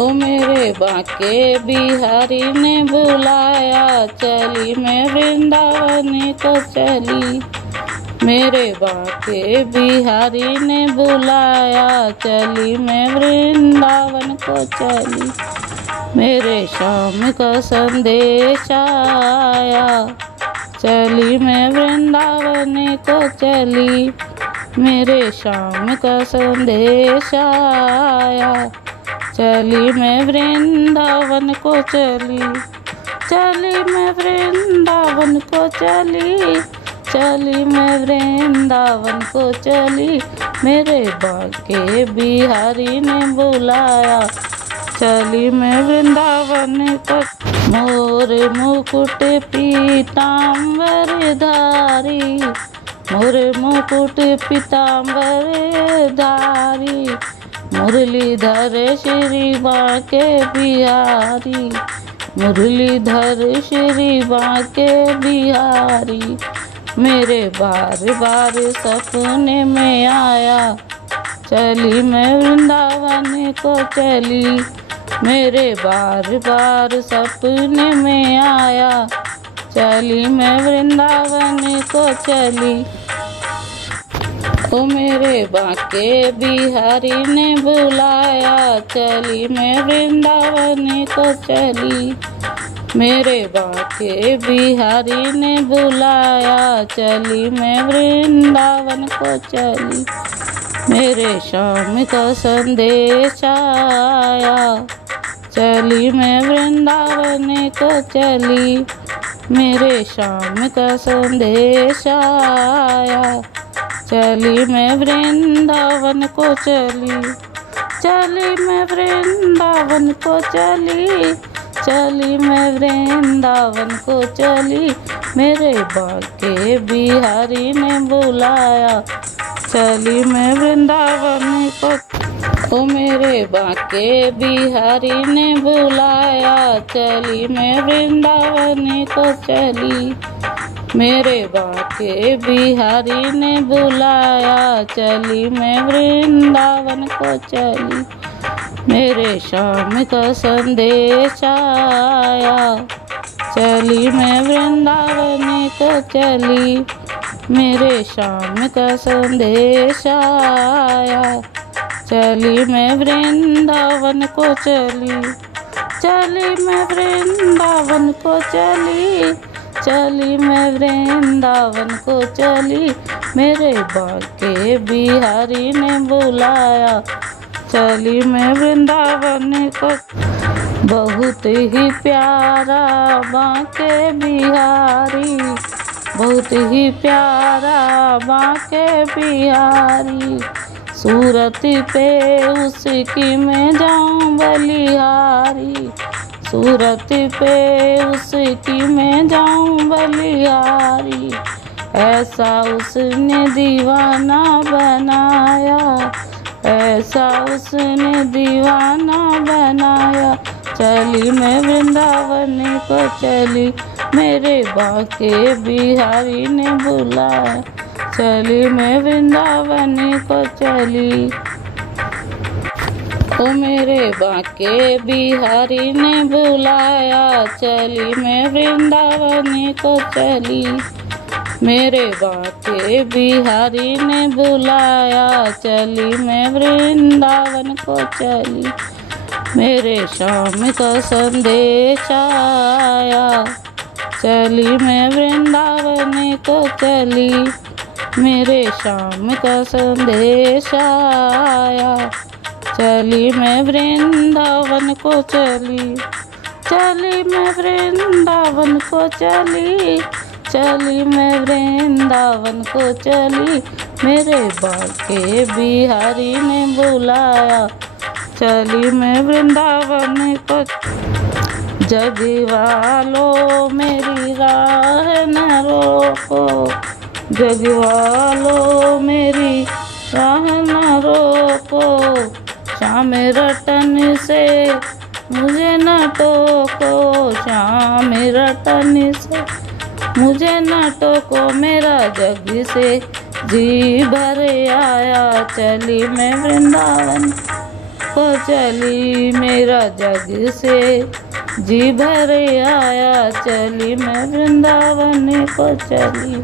ओ मेरे बांके बिहारी ने बुलाया, चली मैं वृंदावन को चली। मेरे बांके बिहारी ने बुलाया, चली मैं वृंदावन को चली। मेरे श्याम का संदेश आया, चली मैं वृंदावन को चली। मेरे श्याम का संदेश आया, चली मैं वृंदावन को चली। चली मैं वृंदावन को चली, चली मैं वृंदावन को चली। मेरे बांके बिहारी ने बुलाया, चली मैं वृंदावन को। मोर मुकुट पीताम्बर धारी, मोर मुकुट पीताम्बर धारी। मुरलीधर श्री बांके बिहारी, मुरलीधर श्री बांके बिहारी। मेरे बार बार सपने में आया, चली मैं वृंदावन को चली। मेरे बार बार सपने में आया, चली मैं वृंदावन को चली। ओ मेरे बांके बिहारी ने बुलाया, चली मैं वृंदावन को चली। मेरे बांके बिहारी ने बुलाया, चली मैं वृंदावन को चली। मेरे श्याम का संदेश आया, चली मैं वृंदावन को चली। मेरे श्याम का संदेश आया, चली मैं वृंदावन को चली। चली मैं वृंदावन को चली, चली मैं वृंदावन को चली। मेरे बांके बिहारी ने बुलाया, चली मैं वृंदावन को। ओ मेरे बांके बिहारी ने बुलाया, चली मैं वृंदावन को चली। मेरे बांके बिहारी ने बुलाया, चली मैं वृंदावन को चली। मेरे श्याम का संदेश आया, चली मैं वृंदावन को चली। मेरे श्याम का संदेश आया, चली मैं वृंदावन को चली। चली मैं वृंदावन को चली, चली मैं वृंदावन को चली। मेरे बांके बिहारी ने बुलाया, चली मैं वृंदावन को। बहुत ही प्यारा बांके बिहारी, बहुत ही प्यारा बांके बिहारी। सूरत पे उसकी मैं जाऊं बलिहारी, सूरत पे उसकी मैं जाऊं बलिहारी। ऐसा उसने दीवाना बनाया, ऐसा उसने दीवाना बनाया। चली मैं वृंदावन को चली, मेरे बांके बिहारी ने बुलाया, चली मैं वृंदावन को चली। ओ मेरे बांके बिहारी ने बुलाया, चली मैं वृंदावन को चली। मेरे बांके बिहारी ने बुलाया, चली मैं वृंदावन को चली। मेरे श्याम का संदेश आया, चली मैं वृंदावन को चली। मेरे श्याम का संदेश आया, चली मैं वृंदावन को चली। चली मैं वृंदावन को चली, चली मैं वृंदावन को चली। मेरे बांके बिहारी ने बुलाया, चली मैं वृंदावन को। जग वालों मेरी राह न रोको, जग वालों मेरी राह न रोको। श्याम रतन से मुझे न टोको, श्याम रतन से मुझे न टोको। मेरा जग से जी भर आया, चली मैं वृंदावन को चली, मेरा जग से जी भर आया, चली मैं वृंदावन को चली।